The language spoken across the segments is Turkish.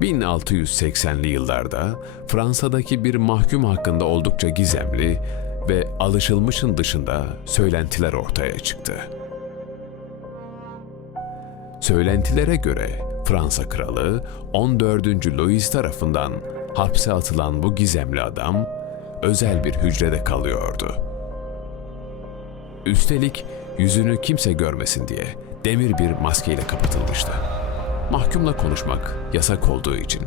1680'li yıllarda Fransa'daki bir mahkum hakkında oldukça gizemli ve alışılmışın dışında söylentiler ortaya çıktı. Söylentilere göre Fransa kralı 14. Louis tarafından hapse atılan bu gizemli adam özel bir hücrede kalıyordu. Üstelik yüzünü kimse görmesin diye demir bir maskeyle kapatılmıştı. Mahkumla konuşmak yasak olduğu için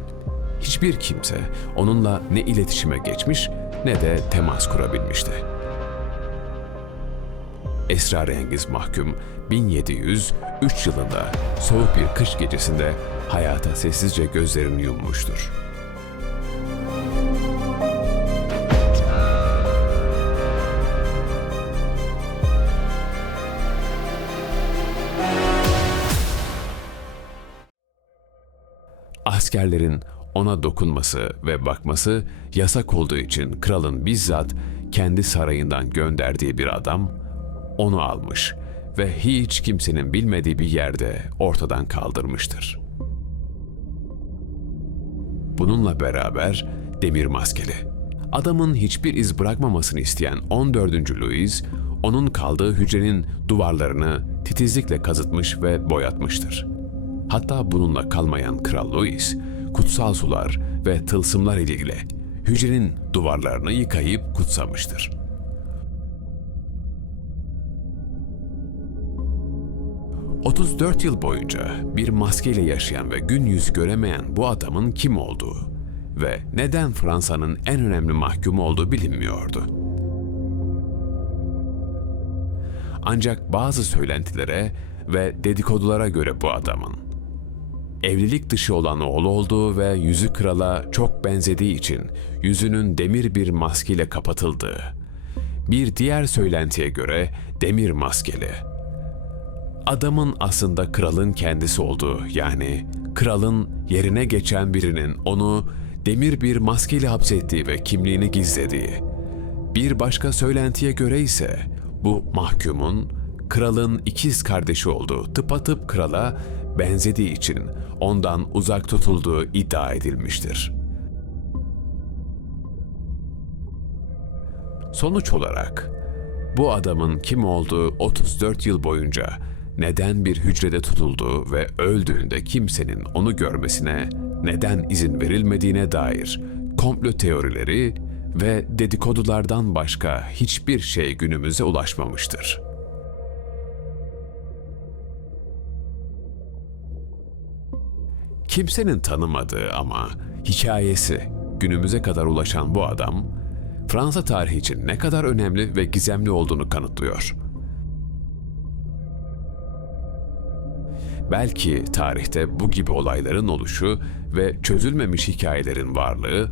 hiçbir kimse onunla ne iletişime geçmiş ne de temas kurabilmişti. Esrarengiz mahkum 1703 yılında soğuk bir kış gecesinde hayata sessizce gözlerini yummuştur. Askerlerin ona dokunması ve bakması yasak olduğu için kralın bizzat kendi sarayından gönderdiği bir adam onu almış ve hiç kimsenin bilmediği bir yerde ortadan kaldırmıştır. Bununla beraber demir maskeli. Adamın hiçbir iz bırakmamasını isteyen 14. Louis, onun kaldığı hücrenin duvarlarını titizlikle kazıtmış ve boyatmıştır. Hatta bununla kalmayan Kral Louis, kutsal sular ve tılsımlar ile hücrenin duvarlarını yıkayıp kutsamıştır. ...34 yıl boyunca bir maskeyle yaşayan ve gün yüzü göremeyen bu adamın kim olduğu ve neden Fransa'nın en önemli mahkumu olduğu bilinmiyordu. Ancak bazı söylentilere ve dedikodulara göre bu adamın evlilik dışı olan oğlu olduğu ve yüzü krala çok benzediği için yüzünün demir bir maskeyle kapatıldığı. Bir diğer söylentiye göre demir maskeli. Adamın aslında kralın kendisi olduğu yani kralın yerine geçen birinin onu demir bir maskeyle hapsettiği ve kimliğini gizlediği. Bir başka söylentiye göre ise bu mahkumun kralın ikiz kardeşi olduğu tıpatıp krala benzediği için ondan uzak tutulduğu iddia edilmiştir. Sonuç olarak bu adamın kim olduğu 34 yıl boyunca neden bir hücrede tutulduğu ve öldüğünde kimsenin onu görmesine neden izin verilmediğine dair komplo teorileri ve dedikodulardan başka hiçbir şey günümüze ulaşmamıştır. Kimsenin tanımadığı ama hikayesi günümüze kadar ulaşan bu adam, Fransa tarihi için ne kadar önemli ve gizemli olduğunu kanıtlıyor. Belki tarihte bu gibi olayların oluşu ve çözülmemiş hikayelerin varlığı,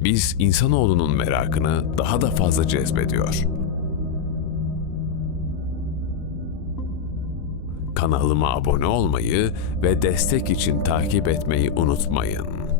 biz insanoğlunun merakını daha da fazla cezbediyor. Kanalıma abone olmayı ve destek için takip etmeyi unutmayın.